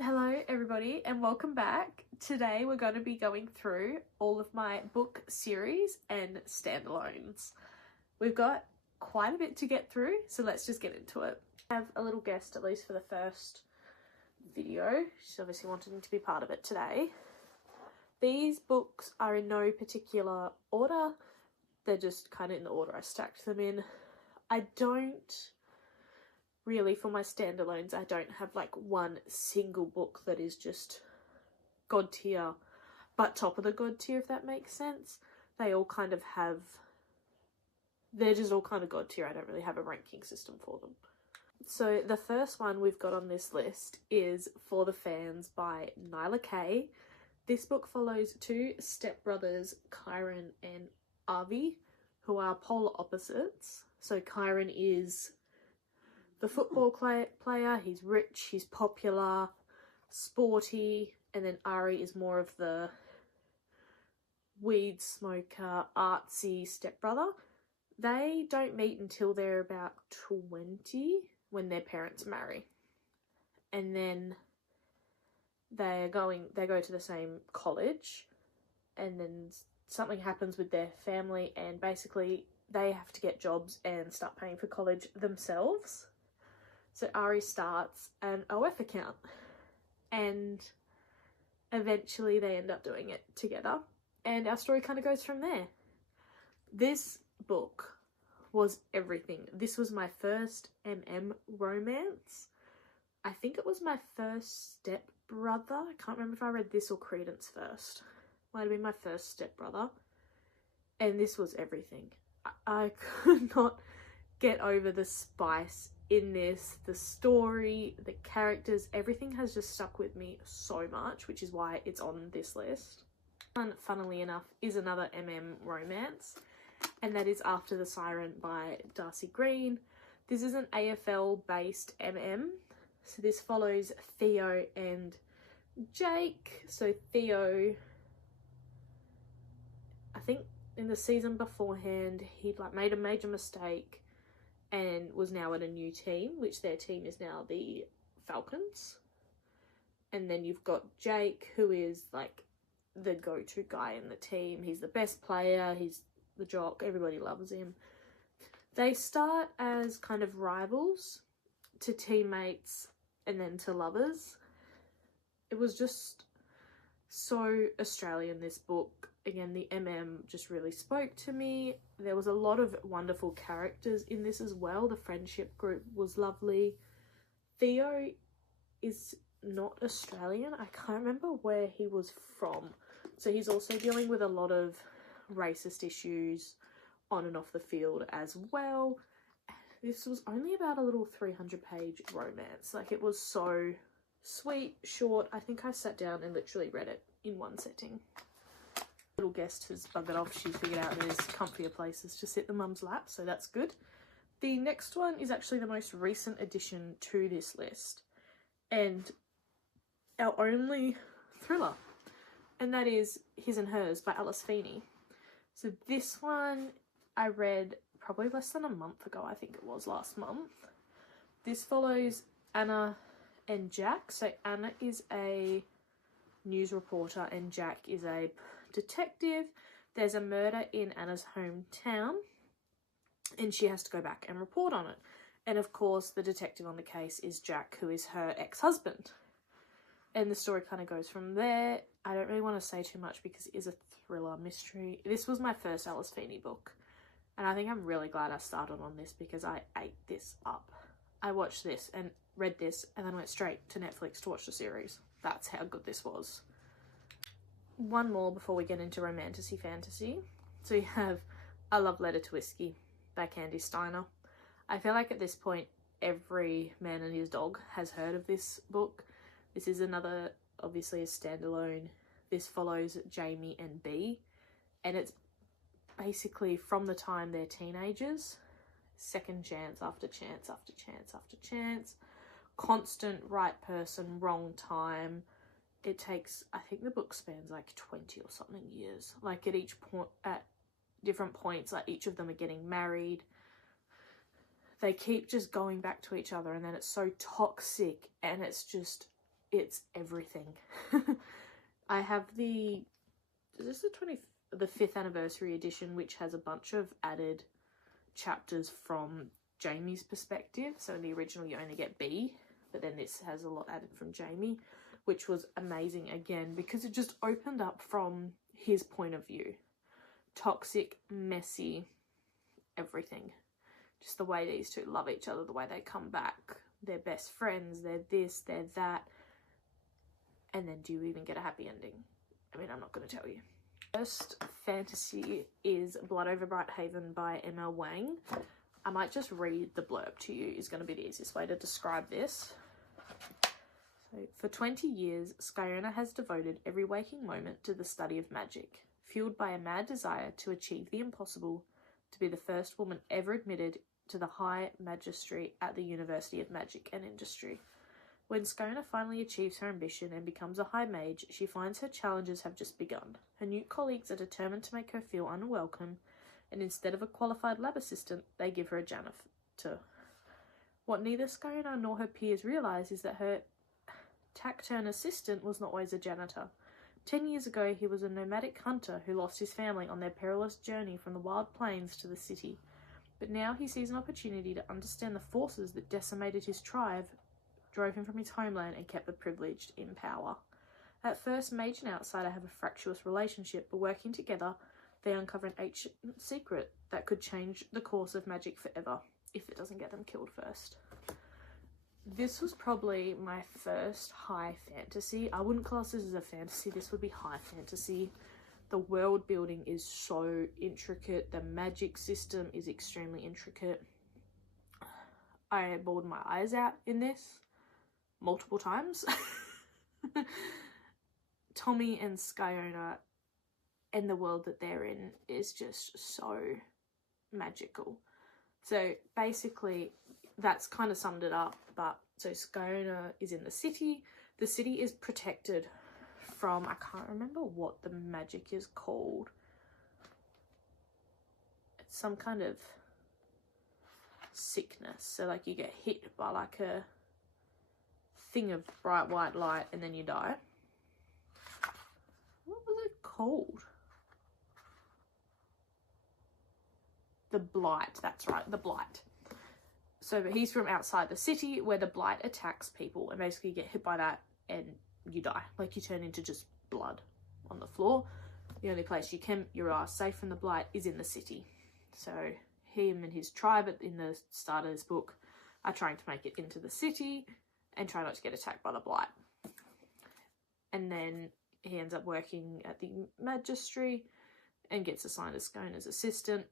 Hello everybody and welcome back. Today we're going to be going through all of my book series and standalones. We've got quite a bit to get through, so let's just get into it. I have a little guest, at least for the first video. She's obviously wanting to be part of it today. These books are in no particular order. They're just kind of in the order I stacked them in. I don't really, for my standalones, I don't have like one single book that is just god tier, but top of the god tier, if that makes sense. They all kind of have, they're just all kind of god tier. I don't really have a ranking system for them. So the first one we've got on this list is For the Fans by Nyla Kay. This book follows two stepbrothers, Kyron and Avi, who are polar opposites. So Kyron is the football player, he's rich, he's popular, sporty, and then Ari is more of the weed smoker, artsy stepbrother. They don't meet until they're about 20 when their parents marry. And then they go to the same college, and then something happens with their family, and basically they have to get jobs and start paying for college themselves. So Ari starts an OF account and eventually they end up doing it together, and our story kind of goes from there. This book was everything. This was my first romance. I think it was my first stepbrother. I can't remember if I read this or Credence first. Might have been my first stepbrother. And this was everything. I could not get over the spice in this, the story, the characters, everything has just stuck with me so much, which is why it's on this list. And funnily enough, is another romance, and that is After the Siren by Darcy Green. This is an AFL based so this follows Theo and Jake. So Theo, I think in the season beforehand, he'd like made a major mistake and was now at a new team, which their team is now the Falcons. And then you've got Jake, who is like the go-to guy in the team. He's the best player, he's the jock, everybody loves him. They start as kind of rivals to teammates and then to lovers. It was just so Australian, this book. Again, the just really spoke to me. There was a lot of wonderful characters in this as well. The friendship group was lovely. Theo is not Australian. I can't remember where he was from. So he's also dealing with a lot of racist issues on and off the field as well. This was only about a little 300-page romance. Like, it was so sweet, short. I think I sat down and literally read it in one sitting. Little guest has buggered off. She's figured out there's comfier places to sit in mum's lap, so that's good. The next one is actually the most recent addition to this list, and our only thriller, and that is His and Hers by Alice Feeney. So this one I read probably less than a month ago. I think it was last month. This follows Anna and Jack. So Anna is a news reporter and Jack is a detective. There's a murder in Anna's hometown and she has to go back and report on it. And of course the detective on the case is Jack, who is her ex-husband. And the story kind of goes from there. I don't really want to say too much because it is a thriller mystery. This was my first Alice Feeney book, and I think I'm really glad I started on this because I ate this up. I watched this and read this and then went straight to Netflix to watch the series. That's how good this was. One more before we get into romantasy fantasy. So you have A Love Letter to Whiskey by Candy Steiner. I feel like at this point every man and his dog has heard of this book. This is another, obviously a standalone. This follows Jamie and Bea, and it's basically from the time they're teenagers, second chance after chance after chance after chance, constant right person, wrong time. It takes, I think the book spans like 20 or something years. Like at each point, at different points, like each of them are getting married. They keep just going back to each other, and then it's so toxic and it's just it's everything. I have the 5th anniversary edition, which has a bunch of added chapters from Jamie's perspective. So in the original you only get B, but then this has a lot added from Jamie, which was amazing again because it just opened up from his point of view. Toxic, messy, everything. Just the way these two love each other, the way they come back. They're best friends, they're this, they're that. And then do you even get a happy ending? I mean, I'm not going to tell you. First fantasy is Blood Over Bright Haven by M.L. Wang. I might just read the blurb to you, is going to be the easiest way to describe this. So, for 20 years, Skyona has devoted every waking moment to the study of magic, fueled by a mad desire to achieve the impossible, to be the first woman ever admitted to the High Magistracy at the University of Magic and Industry. When Skyona finally achieves her ambition and becomes a High Mage, she finds her challenges have just begun. Her new colleagues are determined to make her feel unwelcome, and instead of a qualified lab assistant, they give her a janitor. What neither Skyona nor her peers realise is that her taciturn assistant was not always a janitor. 10 years ago, he was a nomadic hunter who lost his family on their perilous journey from the wild plains to the city. But now he sees an opportunity to understand the forces that decimated his tribe, drove him from his homeland, and kept the privileged in power. At first, Mage and Outsider have a fractious relationship, but working together, they uncover an ancient secret that could change the course of magic forever, if it doesn't get them killed first. This was probably my first high fantasy. I wouldn't class this as a fantasy, this would be high fantasy. The world building is so intricate, the magic system is extremely intricate. I bawled my eyes out in this multiple times. Tommy and Skyona and the world that they're in is just so magical. So basically that's kind of summed it up. But so Skyona is in the city. The city is protected from, I can't remember what the magic is called. It's some kind of sickness. So like you get hit by like a thing of bright white light and then you die. What was it called? The Blight, that's right, the Blight. So he's from outside the city where the Blight attacks people and basically you get hit by that and you die. Like you turn into just blood on the floor. The only place you are safe from the Blight is in the city. So him and his tribe in the start of this book are trying to make it into the city and try not to get attacked by the Blight. And then he ends up working at the Magistracy and gets assigned as Skyonna's assistant.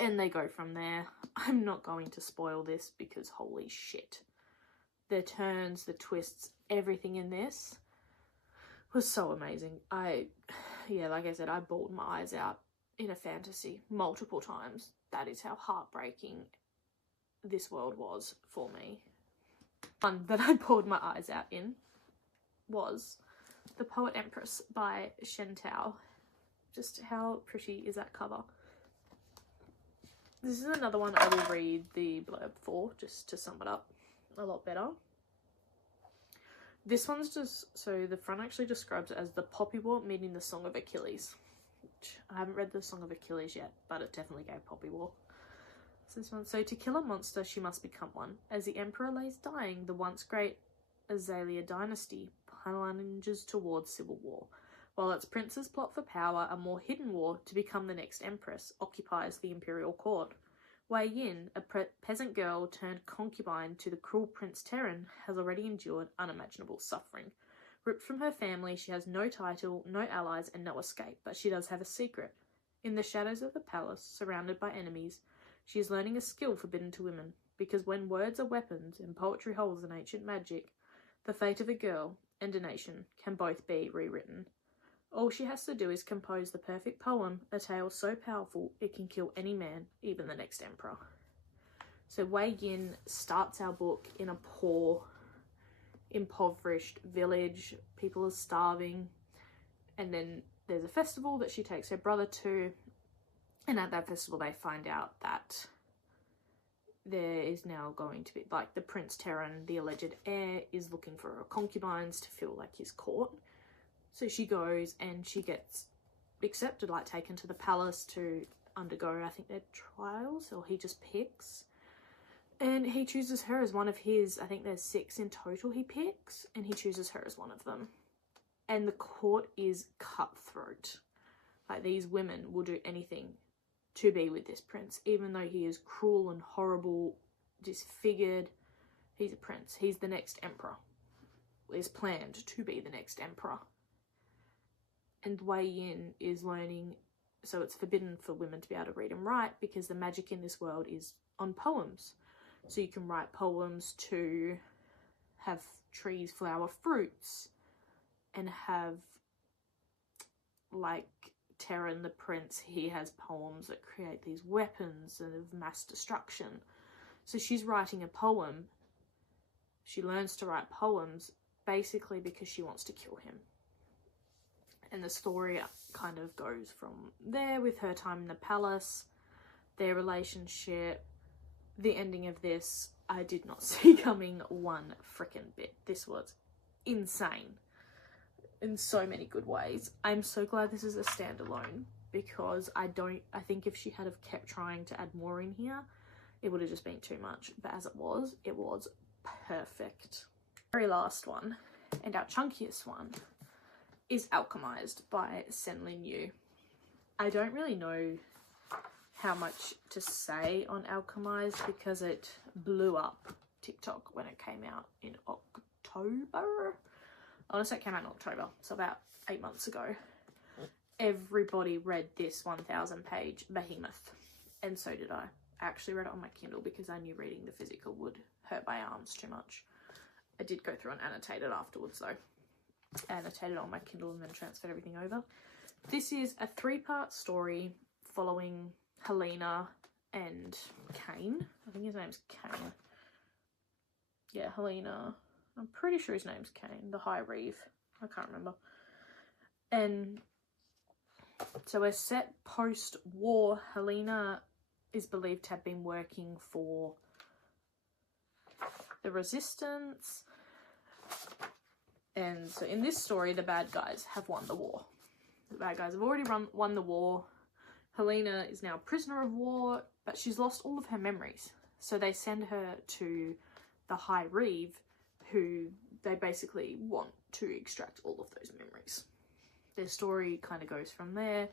And they go from there. I'm not going to spoil this because holy shit. The turns, the twists, everything in this was so amazing. Yeah, like I said, I bawled my eyes out in a fantasy multiple times. That is how heartbreaking this world was for me. One that I bawled my eyes out in was The Poet Empress by Shen Tao. Just how pretty is that cover? This is another one I will read the blurb for, just to sum it up a lot better. This one's just, so the front actually describes it as the Poppy War meeting the Song of Achilles. Which I haven't read the Song of Achilles yet, but it definitely gave Poppy War. So this one, so to kill a monster, she must become one. As the Emperor lays dying, the once great Azalea dynasty plunges towards civil war. While its princes plot for power, a more hidden war to become the next empress occupies the imperial court. Wei Yin, a peasant girl turned concubine to the cruel Prince Terran, has already endured unimaginable suffering. Ripped from her family, she has no title, no allies, and no escape, but she does have a secret. In the shadows of the palace, surrounded by enemies, she is learning a skill forbidden to women, because when words are weapons and poetry holds an ancient magic, the fate of a girl and a nation can both be rewritten. All she has to do is compose the perfect poem, a tale so powerful it can kill any man, even the next emperor. So Wei Yin starts our book in a poor, impoverished village. People are starving. And then there's a festival that she takes her brother to. And at that festival they find out that there is now going to be, like, the Prince Terran, the alleged heir, is looking for concubines to fill, like, his court. So she goes and she gets accepted, like, taken to the palace to undergo, I think, their trials, or he just picks. And he chooses her as one of his, I think there's 6 in total he picks, and he chooses her as one of them. And the court is cutthroat. Like, these women will do anything to be with this prince, even though he is cruel and horrible, disfigured. He's a prince. He's the next emperor. Is planned to be the next emperor. And Wei Yin is learning, so it's forbidden for women to be able to read and write because the magic in this world is on poems. So you can write poems to have trees flower fruits and have, like, Terran the prince, he has poems that create these weapons and of mass destruction. So she's writing a poem. She learns to write poems basically because she wants to kill him. And the story kind of goes from there with her time in the palace, their relationship. The ending of this, I did not see coming one frickin' bit. This was insane in so many good ways. I'm so glad this is a standalone because I think if she had have kept trying to add more in here, it would have just been too much. But as it was perfect. Very last one, and our chunkiest one, is Alchemized by Senlin Yu. I don't really know how much to say on Alchemized because it blew up TikTok when it came out in October. I want to say it came out in October, so about 8 months ago. Everybody read this 1,000 page behemoth, and so did I. I actually read it on my Kindle because I knew reading the physical would hurt my arms too much. I did go through and annotate it afterwards though. Annotated on my Kindle and then transferred everything over. This is a 3-part story following Helena and Cain. I think his name's Cain. Yeah, Helena. I'm pretty sure his name's Cain, the High Reeve. I can't remember. And so we're set post-war. Helena is believed to have been working for the Resistance. And so in this story, the bad guys have won the war. The bad guys have already won the war. Helena is now a prisoner of war, but she's lost all of her memories. So they send her to the High Reeve, who they basically want to extract all of those memories. Their story kind of goes from there.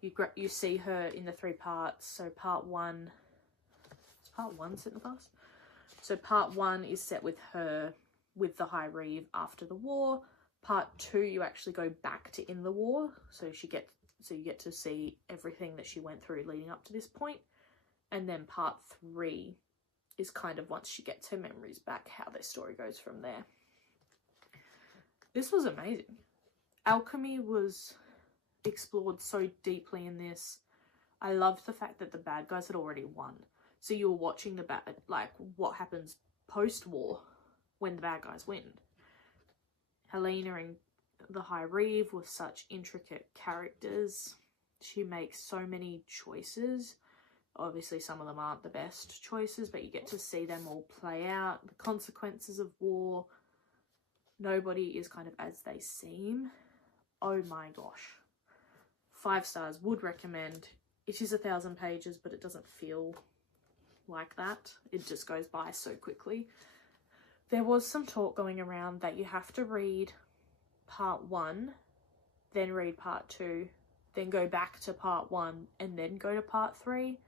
You see her in the 3 parts. So part 1, is part 1 set in the past? So part 1 is set with her with the High Reeve after the war. Part 2, you actually go back to in the war. So you get to see everything that she went through leading up to this point. And then part 3 is kind of once she gets her memories back, how their story goes from there. This was amazing. Alchemy was explored so deeply in this. I loved the fact that the bad guys had already won. So you were watching what happens post-war when the bad guys win. Helena and the High Reeve were such intricate characters. She makes so many choices. Obviously, some of them aren't the best choices, but you get to see them all play out. The consequences of war. Nobody is kind of as they seem. Oh my gosh. 5 stars. Would recommend. It is 1,000 pages, but it doesn't feel like that. It just goes by so quickly. There was some talk going around that you have to read part 1, then read part 2, then go back to part 1, and then go to part 3.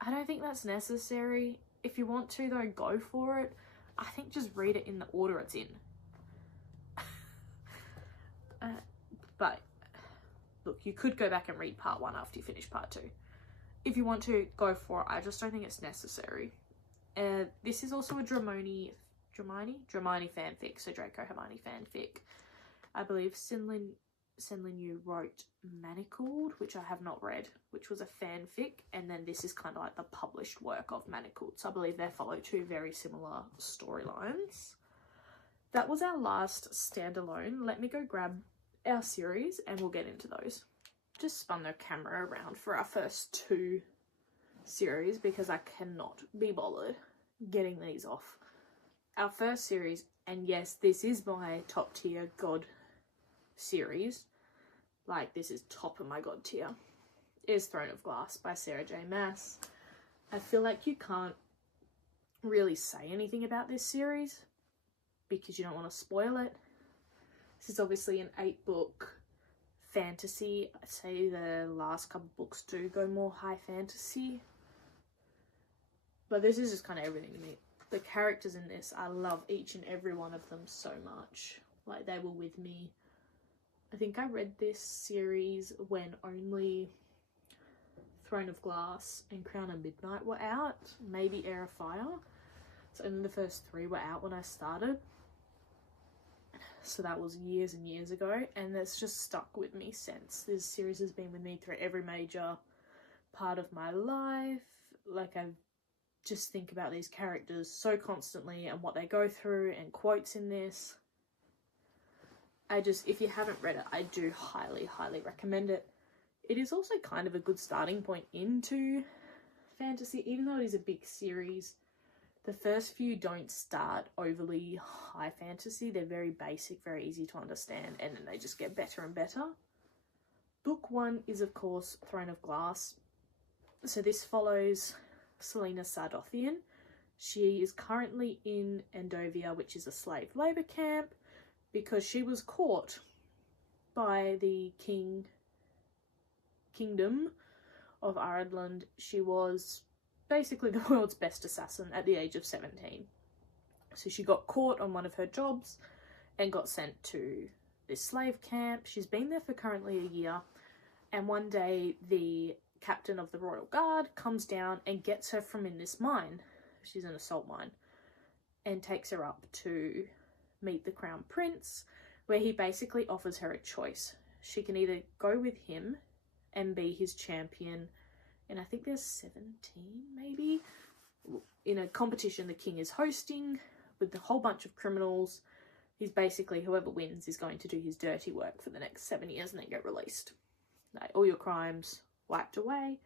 I don't think that's necessary. If you want to, though, go for it. I think just read it in the order it's in. But, look, you could go back and read part 1 after you finish part 2. If you want to, go for it. I just don't think it's necessary. This is also a Dramini fanfic, so Draco Hermione fanfic. I believe Senlin Yu wrote Manacled, which I have not read, which was a fanfic, and then this is kind of like the published work of Manacled. So I believe they follow 2 very similar storylines. That was our last standalone. Let me go grab our series and we'll get into those. Just spun the camera around for our first 2 series because I cannot be bothered getting these off. Our first series, and yes, this is my top tier God series, like this is top of my God tier, is Throne of Glass by Sarah J Maas. I feel like you can't really say anything about this series because you don't want to spoil it. This is obviously an 8-book fantasy. I'd say the last couple books do go more high fantasy, but this is just kind of everything to me. The characters in this, I love each and every one of them so much. Like, they were with me. I think I read this series when only Throne of Glass and Crown of Midnight were out. Maybe Heir of Fire. So only the first 3 were out when I started. So that was years and years ago. And it's just stuck with me since. This series has been with me through every major part of my life. Like, I just think about these characters so constantly and what they go through and quotes in this. If you haven't read it, I do highly, highly recommend it. It is also kind of a good starting point into fantasy, even though it is a big series. The first few don't start overly high fantasy. They're very basic, very easy to understand, and then they just get better and better. Book 1 is, of course, Throne of Glass. So this follows Selena Sardothian. She is currently in Endovia, which is a slave labour camp, because she was caught by the kingdom of Aradland. She was basically the world's best assassin at the age of 17. So she got caught on one of her jobs and got sent to this slave camp. She's been there for currently a year, and one day the captain of the Royal Guard comes down and gets her from in this mine. She's in a salt mine, and takes her up to meet the Crown Prince, where he basically offers her a choice. She can either go with him and be his champion, and I think there's 17 maybe, in a competition the king is hosting with a whole bunch of criminals. He's basically, whoever wins is going to do his dirty work for the next 7 years and then get released. Like, all your crimes wiped away.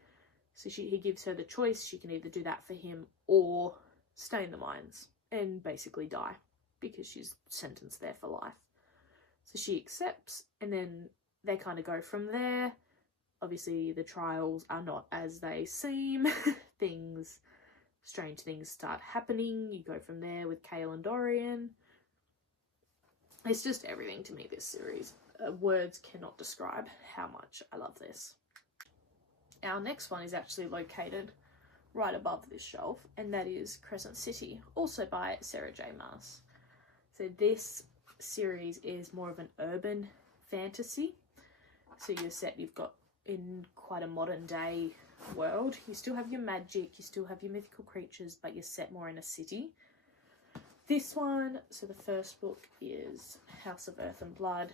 So he gives her the choice. She can either do that for him or stay in the mines and basically die, because she's sentenced there for life. So she accepts, and then they kind of go from there. Obviously, the trials are not as they seem. Strange things start happening. You go from there with Kale and Dorian. It's just everything to me, this series. Words cannot describe how much I love this. Our next one is actually located right above this shelf, and that is Crescent City, also by Sarah J Maas. So this series is more of an urban fantasy. So you've got in quite a modern day world. You still have your magic, you still have your mythical creatures, but you're set more in a city. This one, so the first book is House of Earth and Blood.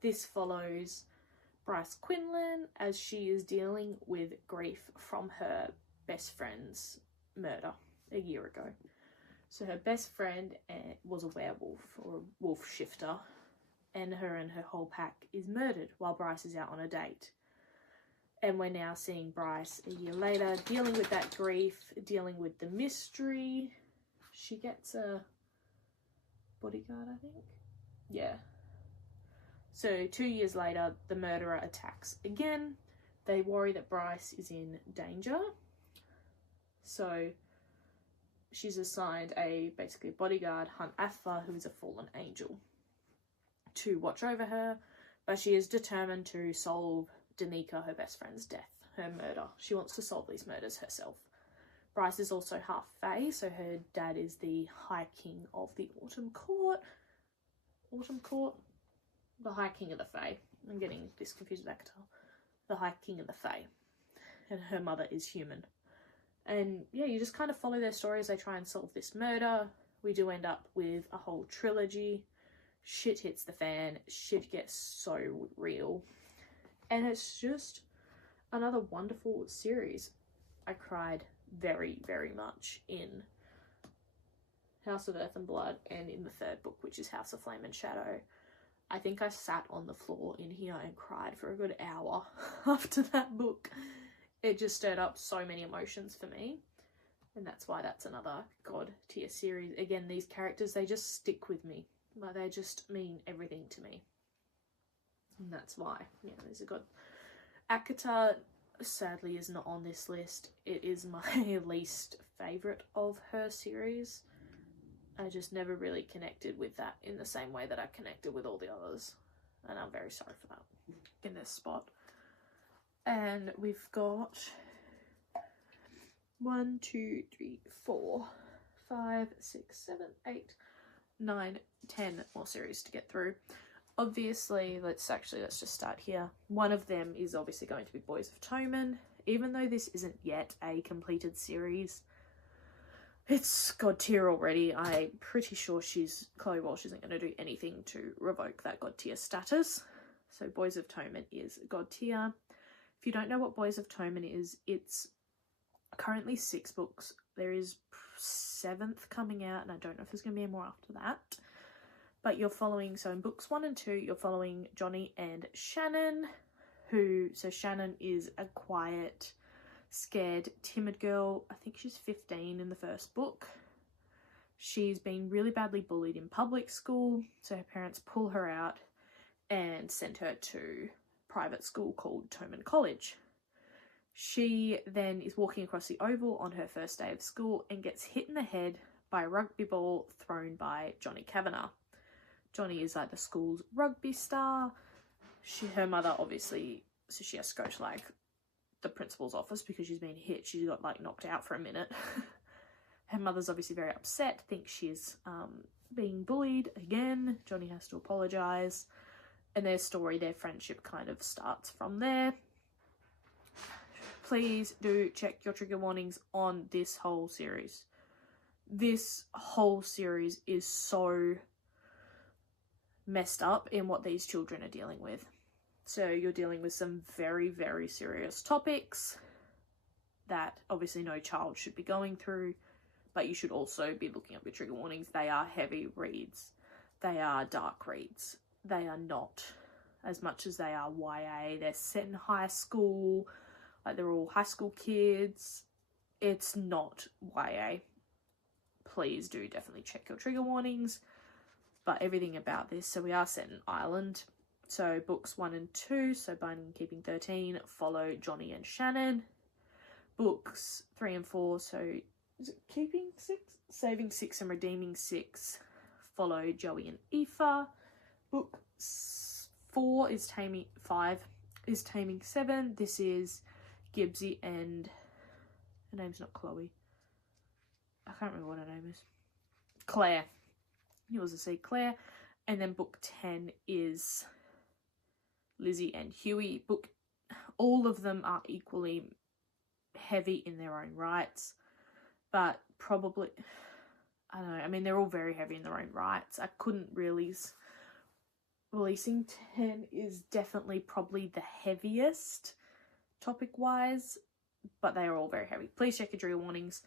This follows Bryce Quinlan as she is dealing with grief from her best friend's murder a year ago. So her best friend was a werewolf, or a wolf shifter, and her whole pack is murdered while Bryce is out on a date. And we're now seeing Bryce a year later dealing with that grief, dealing with the mystery. She gets a bodyguard, I think. Yeah. So 2 years later, the murderer attacks again. They worry that Bryce is in danger. So she's assigned basically a bodyguard, Hunt Athla, who is a fallen angel, to watch over her. But she is determined to solve Danica, her best friend's death, her murder. She wants to solve these murders herself. Bryce is also half Fae, so her dad is the High King of the Autumn Court. Autumn Court? The High King of the Fae. I'm getting this confused with Akatar. The High King of the Fae. And her mother is human. And yeah, you just kind of follow their stories. They try and solve this murder. We do end up with a whole trilogy. Shit hits the fan. Shit gets so real. And it's just another wonderful series. I cried very, very much in House of Earth and Blood and in the third book, which is House of Flame and Shadow. I think I sat on the floor in here and cried for a good hour after that book. it just stirred up so many emotions for me. And that's why that's another God tier series. Again, these characters, they just stick with me. Like, they just mean everything to me. And that's why, yeah, there's a God. ACOTAR, sadly, is not on this list. It is my least favourite of her series. I just never really connected with that in the same way that I connected with all the others. And I'm very sorry for that in this spot. And we've got 1, 2, 3, 4, 5, 6, 7, 8, 9, 10 more series to get through. Obviously, let's just start here. One of them is obviously going to be Boys of Tommen. Even though this isn't yet a completed series, it's God tier already. I'm pretty sure Chloe Walsh isn't going to do anything to revoke that God tier status. So Boys of Tommen is God tier. If you don't know what Boys of Tommen is, it's currently 6 books. There is 7th coming out, and I don't know if there's going to be more after that. But you're following, so in books 1 and 2, you're following Johnny and Shannon, so Shannon is a quiet, scared, timid girl. I think she's 15 in the first book. She's been really badly bullied in public school, so her parents pull her out and send her to private school called Tommen College. She then is walking across the oval on her first day of school and gets hit in the head by a rugby ball thrown by Johnny Kavanagh. Johnny is like the school's rugby star. Her mother obviously, so she has to go to like the principal's office because she's been hit. She got like knocked out for a minute. Her mother's obviously very upset, thinks she's being bullied again. Johnny has to apologise. And their story, their friendship kind of starts from there. Please do check your trigger warnings on this whole series. This whole series is so messed up in what these children are dealing with. So you're dealing with some very, very serious topics that obviously no child should be going through, but you should also be looking up your trigger warnings. They are heavy reads. They are dark reads. They are not as much as they are YA. They're set in high school, like they're all high school kids. It's not YA. Please do definitely check your trigger warnings. But everything about this, so we are set in Ireland. So books 1 and 2, so Binding and Keeping 13, follow Johnny and Shannon. Books 3 and 4, so is it Keeping 6? Saving 6 and Redeeming 6, follow Joey and Aoife. Book 5 is Taming 7. This is Gibbsy and her name's not Chloe. I can't remember what her name is. Claire. It was a C, Claire. And then book 10 is Lizzie and Huey. All of them are equally heavy in their own rights, but probably, I don't know, I mean, they're all very heavy in their own rights. I couldn't releasing 10 is definitely probably the heaviest topic-wise, but they are all very heavy. Please check your trigger warnings.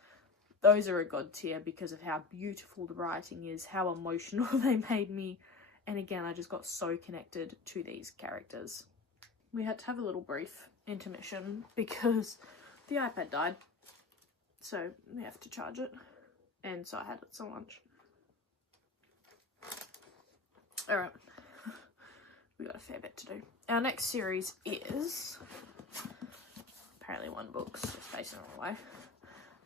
Those are a God tier because of how beautiful the writing is, how emotional they made me. And again, I just got so connected to these characters. We had to have a little brief intermission because the iPad died. So we have to charge it. And so I had it some lunch. Alright. We got a fair bit to do. Our next series is apparently 1 book, so it's based on the way.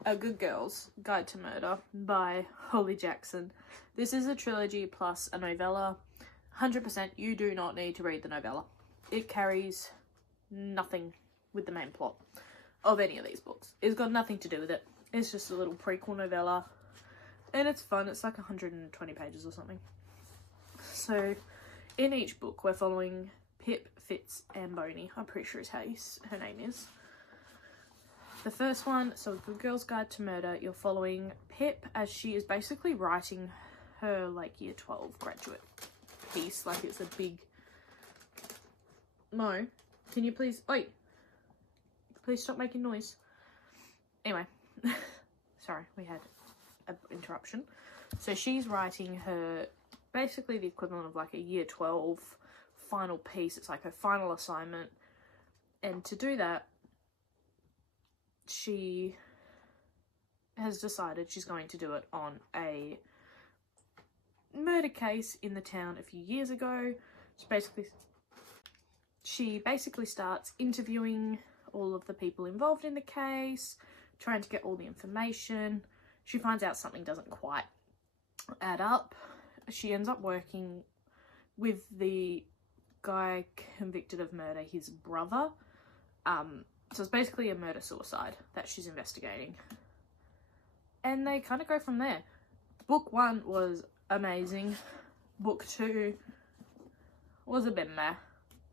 A Good Girl's Guide to Murder by Holly Jackson. This is a trilogy plus a novella. 100% you do not need to read the novella. It carries nothing with the main plot of any of these books. It's got nothing to do with it. It's just a little prequel novella. And it's fun. It's like 120 pages or something. So in each book we're following Pip, Fitz and Boney. I'm pretty sure is how her name is. The first one, so A Good Girl's Guide to Murder, you're following Pip as she is basically writing her like year 12 graduate piece. Like it's a big... Mo, can you please... Oi! Please stop making noise. Anyway, sorry, we had an interruption. So she's writing her, basically the equivalent of like a year 12 final piece. It's like her final assignment. And to do that, she has decided she's going to do it on a murder case in the town a few years ago. She basically starts interviewing all of the people involved in the case, trying to get all the information. She finds out something doesn't quite add up. She ends up working with the guy convicted of murder, his brother. So it's basically a murder-suicide that she's investigating. And they kind of go from there. Book 1 was amazing. Book 2 was a bit meh.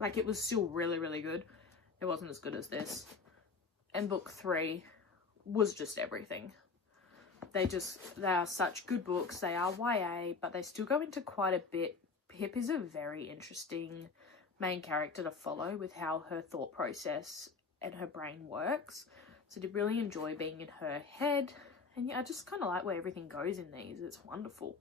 Like, it was still really, really good. It wasn't as good as this. And book 3 was just everything. They are such good books. They are YA, but they still go into quite a bit. Pip is a very interesting main character to follow with how her thought process and her brain works. So I did really enjoy being in her head. And yeah, I just kind of like where everything goes in these. It's wonderful.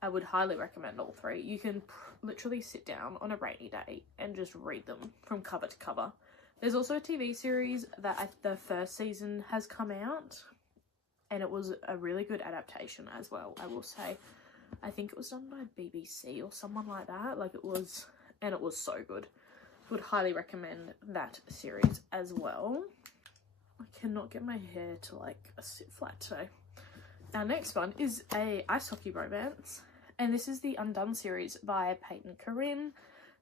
I would highly recommend all 3. You can literally sit down on a rainy day and just read them from cover to cover. There's also a TV series that the first season has come out, and it was a really good adaptation as well, I will say. I think it was done by BBC or someone like that. Like, it was, and it was so good. Would highly recommend that series as well. I cannot get my hair to like sit flat today. Our next one is a ice hockey romance, and this is the Undone series by Peyton Corinne.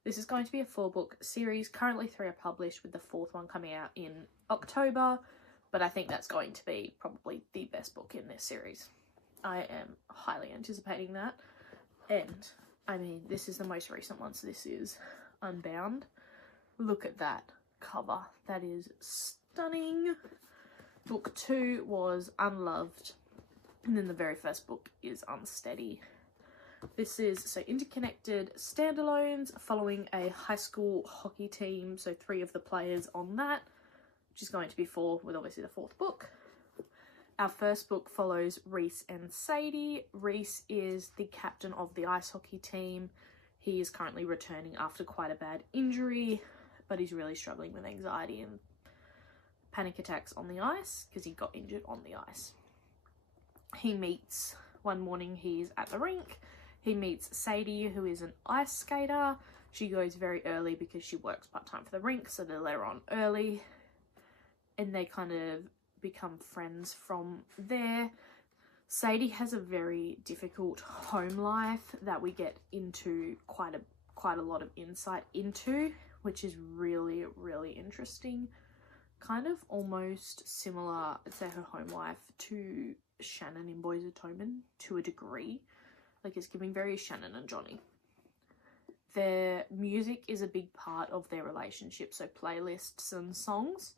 This is going to be a 4-book series. Currently 3 are published, with the 4th one coming out in October, but I think that's going to be probably the best book in this series. I am highly anticipating that. And I mean, this is the most recent one, so this is Unbound. Look at that cover. That is stunning. Book 2 was Unloved, and then the very first book is Unsteady. This is so interconnected standalones following a high school hockey team, so 3 of the players on that, which is going to be 4 with obviously the 4th book. Our first book follows Reese and Sadie. Reese is the captain of the ice hockey team. He is currently returning after quite a bad injury, but he's really struggling with anxiety and panic attacks on the ice because he got injured on the ice. He meets, one morning he's at the rink, he meets Sadie, who is an ice skater. She goes very early because she works part-time for the rink, so they let her on early. And they kind of become friends from there. Sadie has a very difficult home life that we get into quite a lot of insight into, which is really, really interesting. Kind of almost similar, I'd say, her home life to Shannon in Boys Atonement to a degree. Like, it's giving very Shannon and Johnny. Their music is a big part of their relationship, so playlists and songs.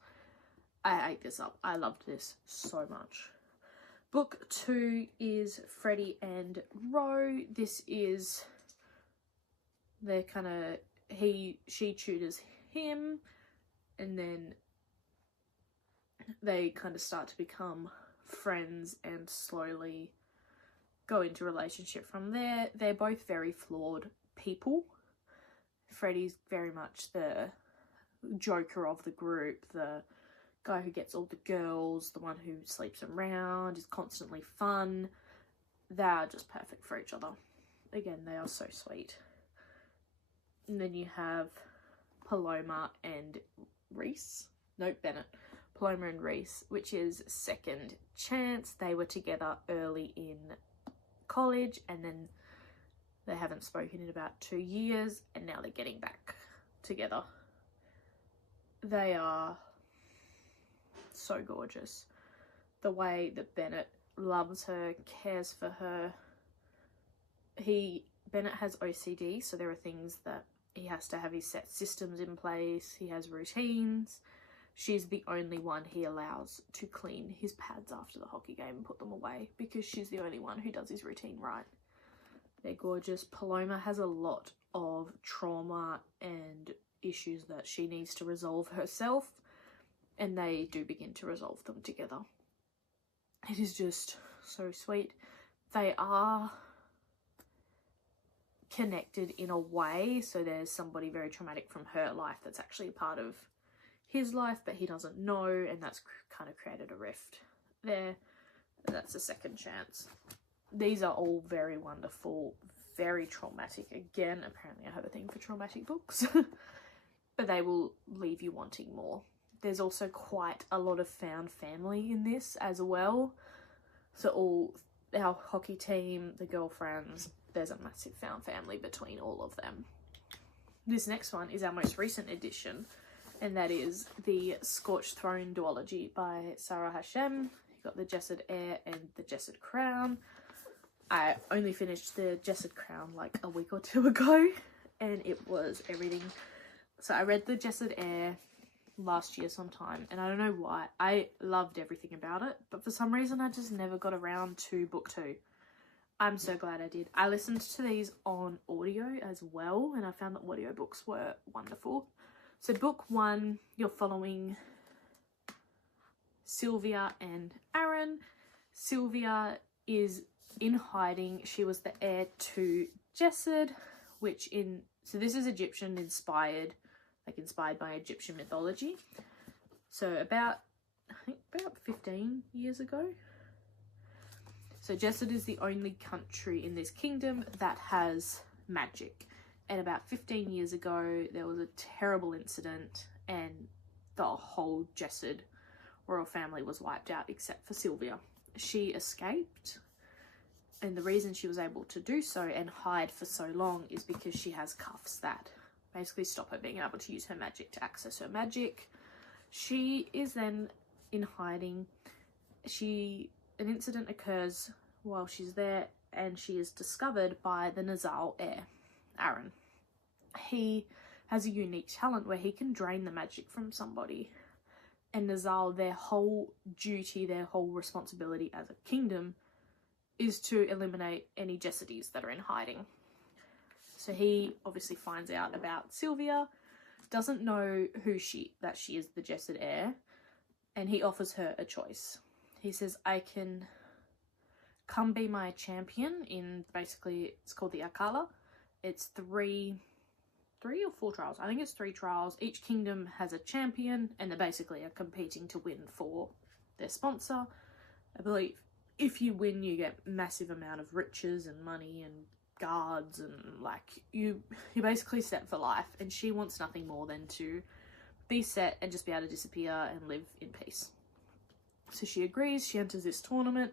I ate this up. I loved this so much. Book 2 is Freddie and Ro. This is their kind of, she tutors him, and then they kind of start to become friends and slowly go into relationship from there. They're both very flawed people. Freddie's very much the joker of the group, the guy who gets all the girls, the one who sleeps around, is constantly fun. They are just perfect for each other. Again, they are so sweet. And then you have Paloma and Reese. No, Bennett. Paloma and Reese, which is Second Chance. They were together early in college, and then they haven't spoken in about 2 years, and now they're getting back together. They are so gorgeous. The way that Bennett loves her, cares for her. Bennett has OCD, so there are things that he has to have his set systems in place. He has routines. She's the only one he allows to clean his pads after the hockey game and put them away, because she's the only one who does his routine right. They're gorgeous. Paloma has a lot of trauma and issues that she needs to resolve herself, and they do begin to resolve them together. It is just so sweet. They are connected in a way, so there's somebody very traumatic from her life that's actually a part of his life, but he doesn't know, and that's kind of created a rift there. That's a second chance. These are all very wonderful, very traumatic. Again, apparently I have a thing for traumatic books, but they will leave you wanting more. There's also quite a lot of found family in this as well. So all our hockey team, the girlfriends, there's a massive found family between all of them. This next one is our most recent edition, and that is the Scorched Throne duology by Sarah Hashem. You've got the Jessed Heir and the Jessed Crown. I only finished the Jessed Crown like a week or two ago, and it was everything. So I read the Jessed Heir last year sometime, and I don't know why. I loved everything about it, but for some reason I just never got around to book 2. I'm so glad I did. I listened to these on audio as well, and I found that audiobooks were wonderful. So book 1, you're following Sylvia and Aaron. Sylvia is in hiding. She was the heir to Jessed, so this is Egyptian inspired, like inspired by Egyptian mythology. So I think about 15 years ago. So Jessed is the only country in this kingdom that has magic. And about 15 years ago, there was a terrible incident and the whole Jessed royal family was wiped out except for Sylvia. She escaped, and the reason she was able to do so and hide for so long is because she has cuffs that basically stop her being able to use her magic to access her magic. She is then in hiding. An incident occurs while she's there, and she is discovered by the Nazal heir, Aaron. He has a unique talent where he can drain the magic from somebody, and Nazal, their whole duty, their whole responsibility as a kingdom is to eliminate any Jessedes that are in hiding. So he obviously finds out about Sylvia, doesn't know that she is the Jessed heir, and he offers her a choice. He says, I can come be my champion in, basically, it's called the Akala. It's 3 or 4 trials. I think it's 3 trials. Each kingdom has a champion, and they basically are competing to win for their sponsor. I believe if you win, you get massive amount of riches and money and guards, and like you're basically set for life. And she wants nothing more than to be set and just be able to disappear and live in peace. So she agrees, she enters this tournament,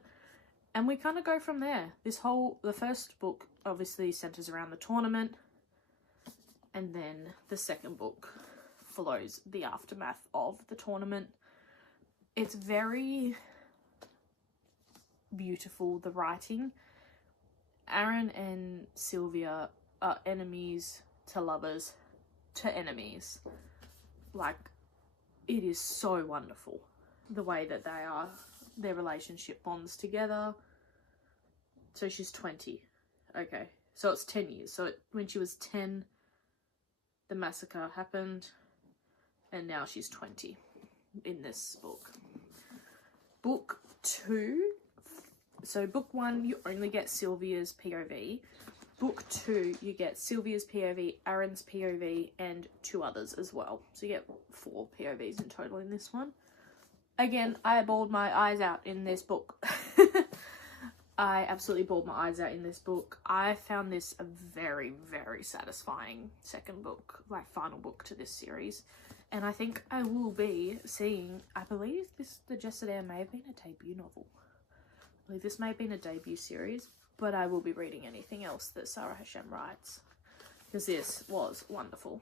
and we kind of go from there. The first book obviously centers around the tournament, and then the second book follows the aftermath of the tournament. It's very beautiful, the writing. Aaron and Sylvia are enemies to lovers to enemies. Like, it is so wonderful the way that their relationship bonds together. So she's 20. Okay, so it's 10 years. So when she was 10, the massacre happened, and now she's 20 in this book. Book 2, so book 1, you only get Sylvia's POV. Book 2, you get Sylvia's POV, Aaron's POV, and 2 others as well. So you get 4 POVs in total in this one. Again, I bawled my eyes out in this book. I absolutely bawled my eyes out in this book. I found this a very, very satisfying second book, like final book to this series. And I think I will be seeing, I believe the Jessed Heir may have been a debut novel. I believe this may have been a debut series, but I will be reading anything else that Sarah Hashem writes, because this was wonderful.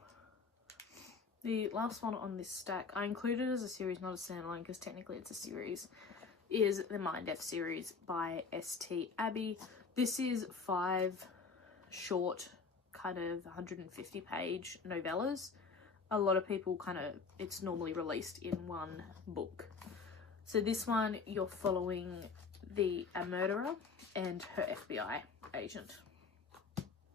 The last one on this stack, I included as a series, not a standalone, because technically it's a series, is the Mind F series by S.T. Abbey. This is 5 short, kind of 150-page novellas. A lot of people it's normally released in one book. So this one, you're following a murderer and her FBI agent.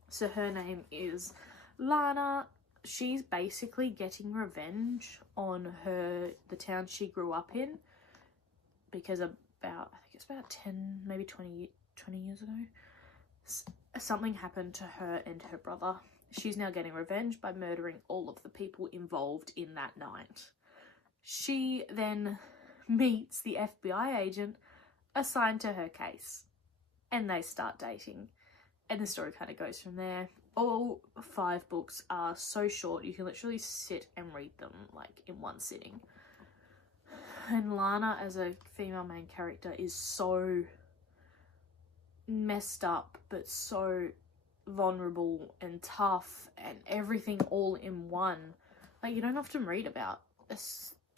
So her name is Lana. She's basically getting revenge on the town she grew up in, because I think it's about 10, maybe 20 years ago, something happened to her and her brother. She's now getting revenge by murdering all of the people involved in that night. She then meets the FBI agent assigned to her case, and they start dating, and the story kind of goes from there. All 5 books are so short, you can literally sit and read them like in one sitting. And Lana as a female main character is so messed up, but so vulnerable and tough and everything all in one. Like, you don't often read about a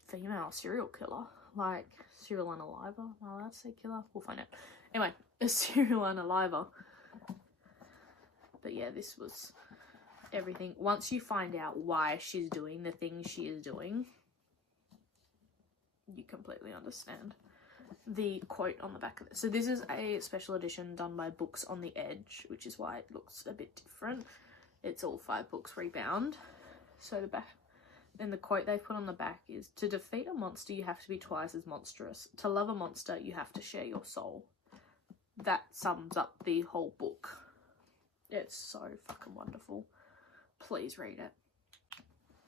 female serial killer, like serial unaliver. Am I allowed to say killer? We'll find out. Anyway, a serial unaliver. But yeah, this was everything. Once you find out why she's doing the things she is doing, you completely understand. The quote on the back of it. So this is a special edition done by Books on the Edge, which is why it looks a bit different. It's all 5 books rebound. So the back, and the quote they put on the back is, "To defeat a monster, you have to be twice as monstrous. To love a monster, you have to share your soul." That sums up the whole book. It's so fucking wonderful. Please read it.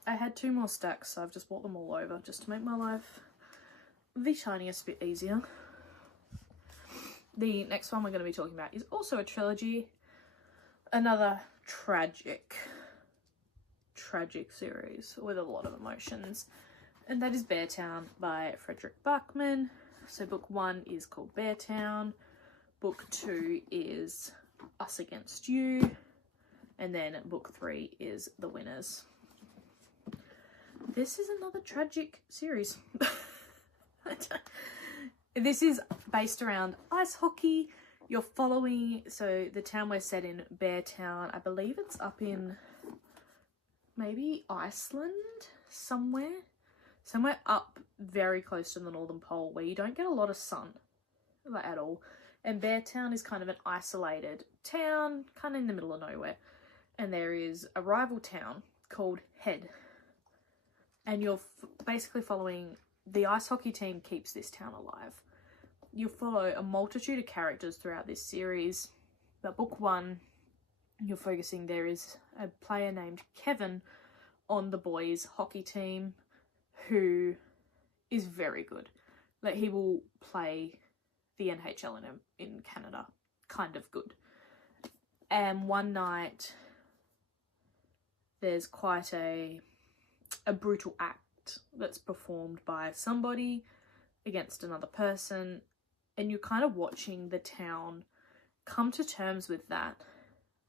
I had 2 more stacks, so I've just brought them all over just to make my life the tiniest bit easier. The next one we're going to be talking about is also a trilogy. Another tragic series with a lot of emotions. And that is Beartown by Fredrik Backman. So book 1 is called Beartown. Book 2 is Us Against You. And then book 3 is The Winners. This is another tragic series. This is based around ice hockey. You're following, so the town we're set in, Beartown, I believe it's up in maybe Iceland, somewhere up very close to the Northern Pole, where you don't get a lot of sun, like, at all. And Beartown is kind of an isolated town, kind of in the middle of nowhere. And there is a rival town called Head. And you're basically following, the ice hockey team keeps this town alive. You follow a multitude of characters throughout this series. But book 1, you're focusing, there is a player named Kevin on the boys hockey team who is very good. Like, he will play the NHL in Canada. Kind of good. And one night there's quite a brutal act that's performed by somebody against another person, and you're kind of watching the town come to terms with that.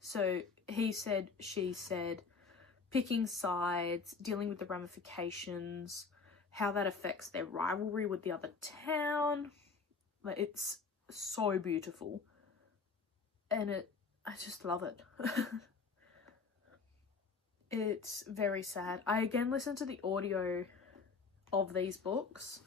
So he said, she said, picking sides, dealing with the ramifications, how that affects their rivalry with the other town. Like, it's so beautiful, and I just love it. It's very sad. I again listened to the audio of these books.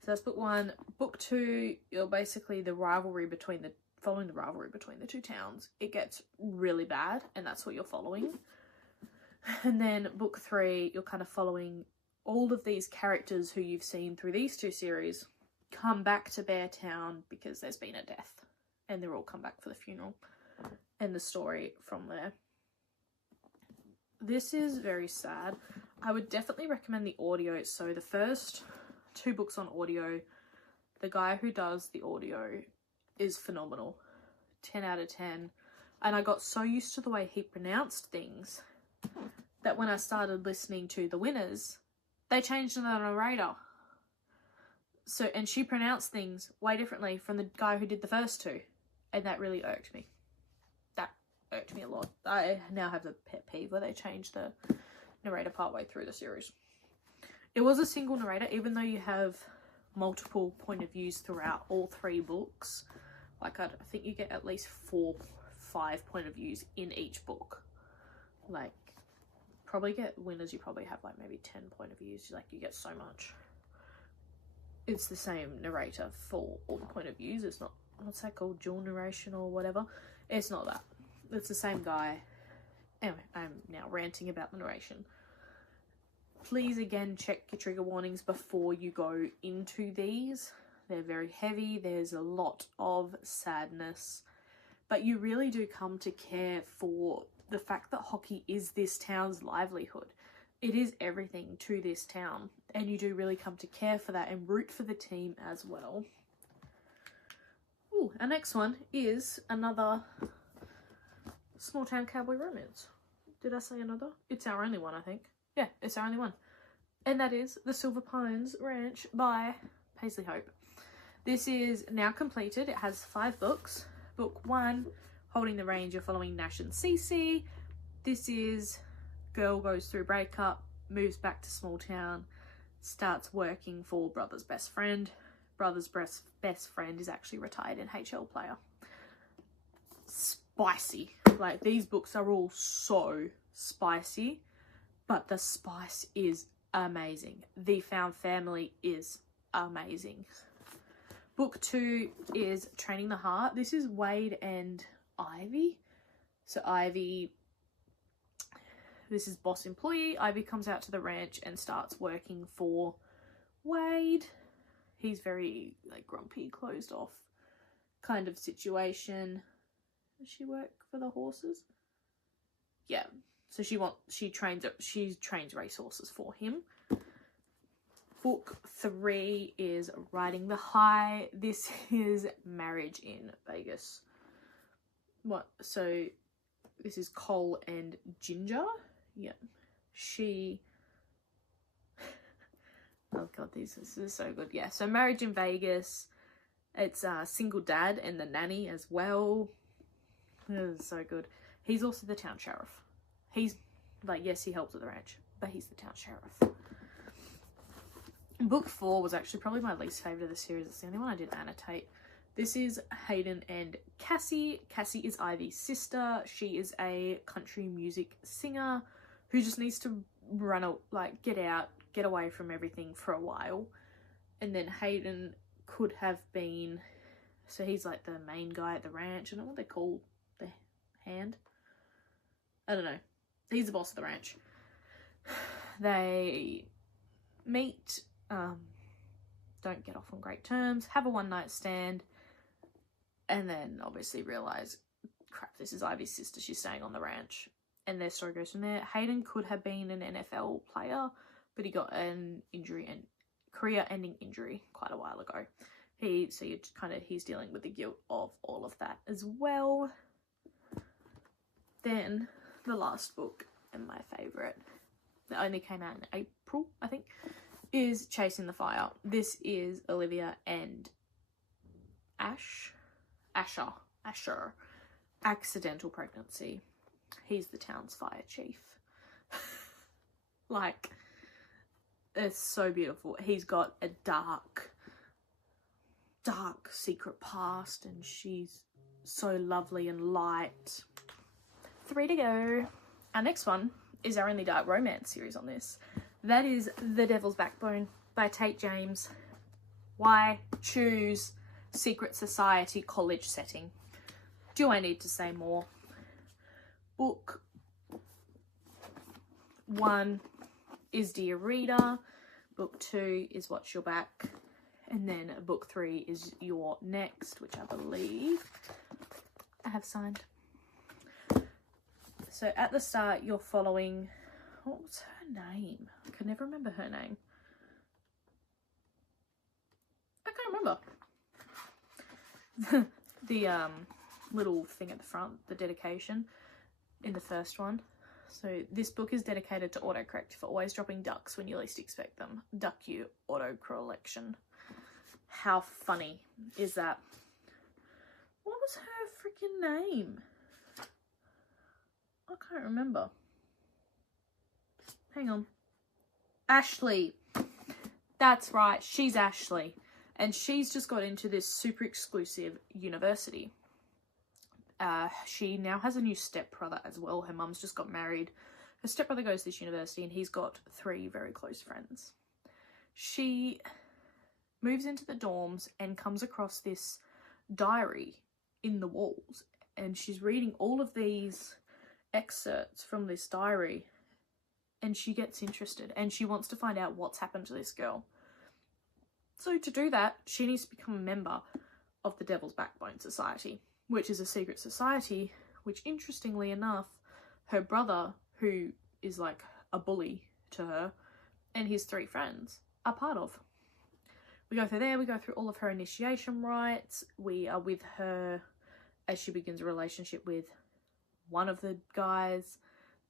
So that's book 1. Book 2, you're basically following the rivalry between the 2 towns. It gets really bad, and that's what you're following. And then book 3, you're kind of following all of these characters who you've seen through these 2 series come back to Beartown because there's been a death, and they're all come back for the funeral, and the story from there. This is very sad. I would definitely recommend the audio. So the first 2 books on audio, the guy who does the audio is phenomenal. 10 out of 10. And I got so used to the way he pronounced things that when I started listening to The Winners, they changed the narrator. So, and she pronounced things way differently from the guy who did the first 2. And that really irked me. Irked me a lot. I now have the pet peeve where they change the narrator partway through the series. It was a single narrator, even though you have multiple point of views throughout all 3 books. Like, I think you get at least 4-5 point of views in each book. Like, probably get Winners, you probably have like maybe 10 point of views. Like, you get so much. It's the same narrator for all the point of views. It's not, what's that called, dual narration or whatever. It's not that. It's the same guy. Anyway, I'm now ranting about the narration. Please, again, check your trigger warnings before you go into these. They're very heavy. There's a lot of sadness. But you really do come to care for the fact that hockey is this town's livelihood. it is everything to this town, and you do really come to care for that and root for the team as well. Ooh, our next one is another small town cowboy romance. Did I say another? It's our only one, I think. Yeah, it's our only one. And that is The Silver Pines Ranch by Paisley Hope. This is now completed. It has 5 books. Book 1, Holding the Ranger, following Nash and Cece. This is girl goes through breakup, moves back to small town, starts working for brother's best friend. Brother's best friend is actually a retired NHL player. Spicy. Like, these books are all so spicy, but the spice is amazing. The found family is amazing. Book 2 is Training the Heart. This is Wade and Ivy. So Ivy, this is boss employee. Ivy comes out to the ranch and starts working for Wade. He's very like grumpy, closed off kind of situation. Does she work for the horses? Yeah. So she trains racehorses for him. Book 3 is Riding the High. This is Marriage in Vegas. What? So this is Cole and Ginger. Yeah. Oh god, this is so good. Yeah. So Marriage in Vegas. It's Single Dad and the Nanny as well. This is so good. He's also the town sheriff. He's like, yes, he helps at the ranch, but he's the town sheriff. Book 4 was actually probably my least favourite of the series. It's the only one I did annotate. This is Hayden and Cassie. Cassie is Ivy's sister. She is a country music singer who just needs to get away from everything for a while. And then Hayden could have been, so he's like the main guy at the ranch. I don't know what they call the hand. I don't know. He's the boss of the ranch. They meet, don't get off on great terms, have a one-night stand, and then obviously realise, crap, this is Ivy's sister, she's staying on the ranch. And their story goes from there. Hayden could have been an NFL player, but he got an injury, and career-ending injury quite a while ago. He's dealing with the guilt of all of that as well. Then the last book, and my favourite, that only came out in April, I think, is Chasing the Fire. This is Olivia and Asher. Accidental pregnancy. He's the town's fire chief. Like, it's so beautiful. He's got a dark secret past, and she's so lovely and light. 3 to go. Our next one is our only dark romance series on this. That is The Devil's Backbone by Tate James. Why choose secret society college setting? Do I need to say more? Book 1 is Dear Reader. Book 2 is Watch Your Back. And then book 3 is You're Next, which I believe I have signed. So at the start, you're following, what was her name? I can never remember her name. I can't remember. The little thing at the front, the dedication in the first one. So this book is dedicated to autocorrect for always dropping ducks when you least expect them. Duck you auto collection. How funny is that? What was her freaking name? I can't remember. Hang on. Ashley. That's right. She's Ashley. And she's just got into this super exclusive university. She now has a new stepbrother as well. Her mum's just got married. Her stepbrother goes to this university and he's got 3 very close friends. She moves into the dorms and comes across this diary in the walls. And she's reading all of these excerpts from this diary. And she gets interested and she wants to find out what's happened to this girl. So to do that, she needs to become a member of the Devil's Backbone Society, which is a secret society, which interestingly enough, her brother, who is like a bully to her and his 3 friends are part of. We go through there, we go through all of her initiation rites. We are with her as she begins a relationship with one of the guys,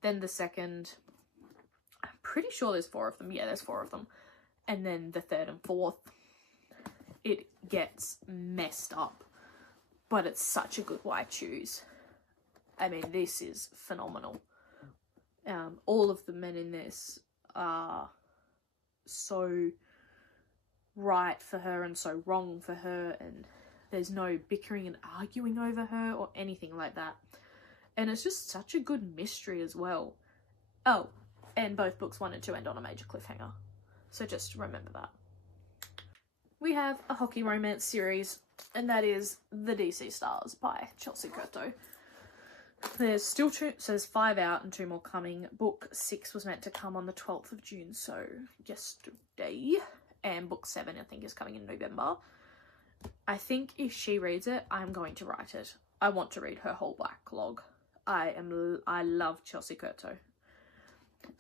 then the second. I'm pretty sure there's 4 of them. Yeah, there's 4 of them. And then the 3rd and 4th. It gets messed up, but it's such a good why choose. I mean, this is phenomenal. All of the men in this are so right for her and so wrong for her, and there's no bickering and arguing over her or anything like that. And it's just such a good mystery as well. Oh, and both books 1 and 2 end on a major cliffhanger. So just remember that. We have a hockey romance series, and that is The DC Stars by Chelsea Curto. There's still 2, so there's 5 out and 2 more coming. Book 6 was meant to come on the 12th of June, so yesterday. And book 7, I think, is coming in November. I think if she reads it, I'm going to write it. I want to read her whole backlog. I love Chelsea Curto.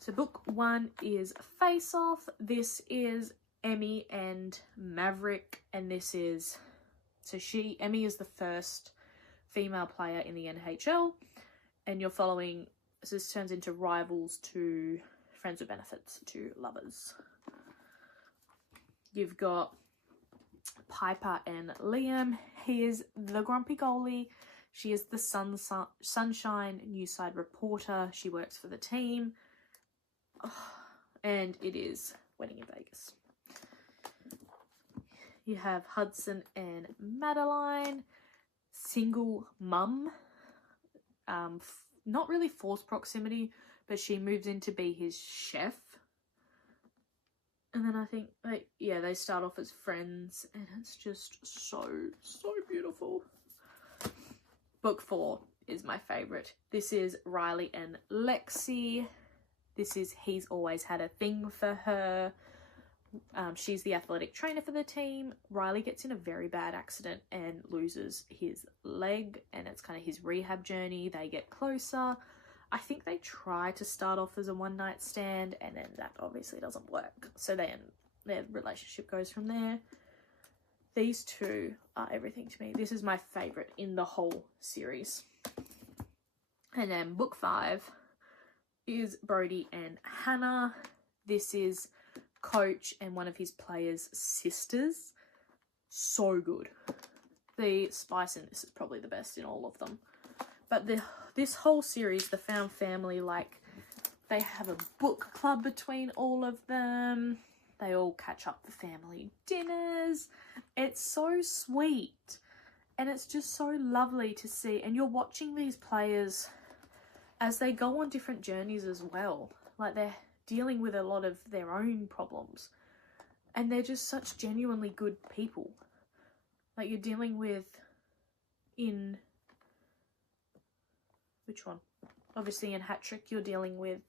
So book 1 is Face Off. This is Emmy and Maverick, and this is, so Emmy is the first female player in the NHL, and you're following, so this turns into rivals to friends with benefits to lovers. You've got Piper and Liam. He is the grumpy goalie. She is the Sunshine Newside reporter. She works for the team. And it is Wedding in Vegas. You have Hudson and Madeline. Single mum. Not really forced proximity, but she moves in to be his chef. And then I think, yeah, they start off as friends, and it's just so beautiful. Book 4 is my favourite. This is Riley and Lexi. This is He's Always Had a Thing for Her. She's the athletic trainer for the team. Riley gets in a very bad accident and loses his leg, and it's kind of his rehab journey. They get closer. I think they try to start off as a one-night stand, and then that obviously doesn't work. So then their relationship goes from there. These 2 are everything to me. This is my favourite in the whole series. And then book 5 is Brody and Hannah. This is Coach and one of his players' sisters. So good. The spice in this is probably the best in all of them. But this whole series, the found family, like, they have a book club between all of them. They all catch up for family dinners. It's so sweet. And it's just so lovely to see. And you're watching these players as they go on different journeys as well. Like, they're dealing with a lot of their own problems. And they're just such genuinely good people. Like, you're dealing with in... Which one? Obviously in Hat Trick, you're dealing with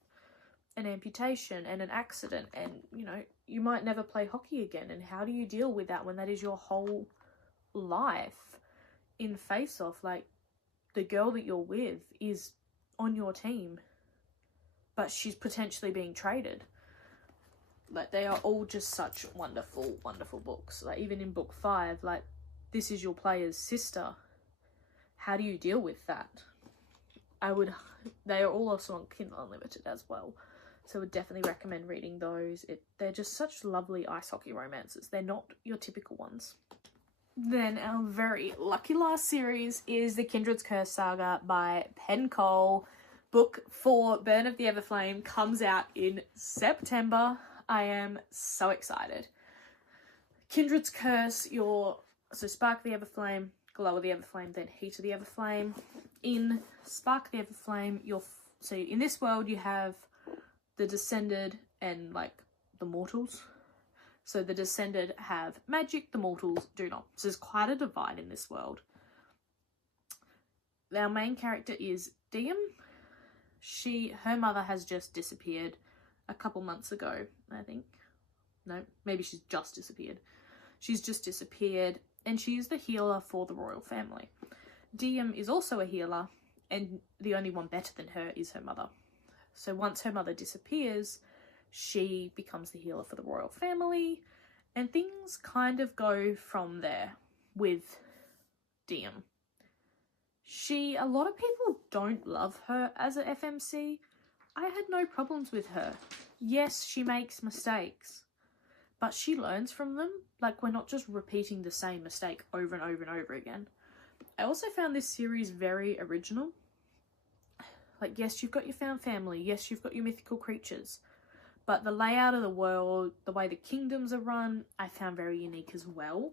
an amputation and an accident, and, you know, you might never play hockey again. And how do you deal with that when that is your whole life? In Face Off, like, the girl that you're with is on your team, but she's potentially being traded. Like, they are all just such wonderful, wonderful books. Like, even in book 5, like, this is your player's sister. How do you deal with that? They are all also on Kindle Unlimited as well. So I would definitely recommend reading those. They're just such lovely ice hockey romances. They're not your typical ones. Then our very lucky last series is The Kindred's Curse Saga by Penn Cole. Book 4, Burn of the Everflame, comes out in September. I am so excited. Kindred's Curse, so Spark the Everflame, Glow of the Everflame, then Heat of the Everflame. In Spark the Everflame, so in this world you have the Descended and, like, the Mortals. So the Descended have magic, the Mortals do not. So there's quite a divide in this world. Our main character is Diem. Her mother has just disappeared a couple months ago, I think. No, maybe she's just disappeared. She's just disappeared, and she is the healer for the royal family. Diem is also a healer, and the only one better than her is her mother. So once her mother disappears, She becomes the healer for the royal family, and things kind of go from there with Diem. A lot of people don't love her as a FMC. I had no problems with her. Yes, she makes mistakes, but she learns from them. Like, we're not just repeating the same mistake over and over and over again. I also found this series very original. Like, yes, you've got your found family. Yes, you've got your mythical creatures. But the layout of the world, the way the kingdoms are run, I found very unique as well.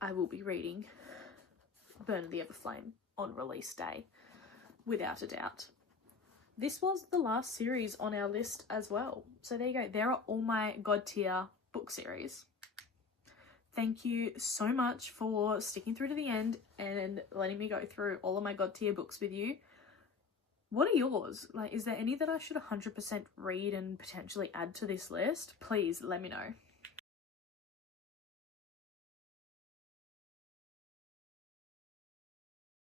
I will be reading Burn of the Everflame on release day, without a doubt. This was the last series on our list as well. So there you go. There are all my God tier book series. Thank you so much for sticking through to the end and letting me go through all of my God tier books with you. What are yours? Like, is there any that I should 100% read and potentially add to this list? Please let me know.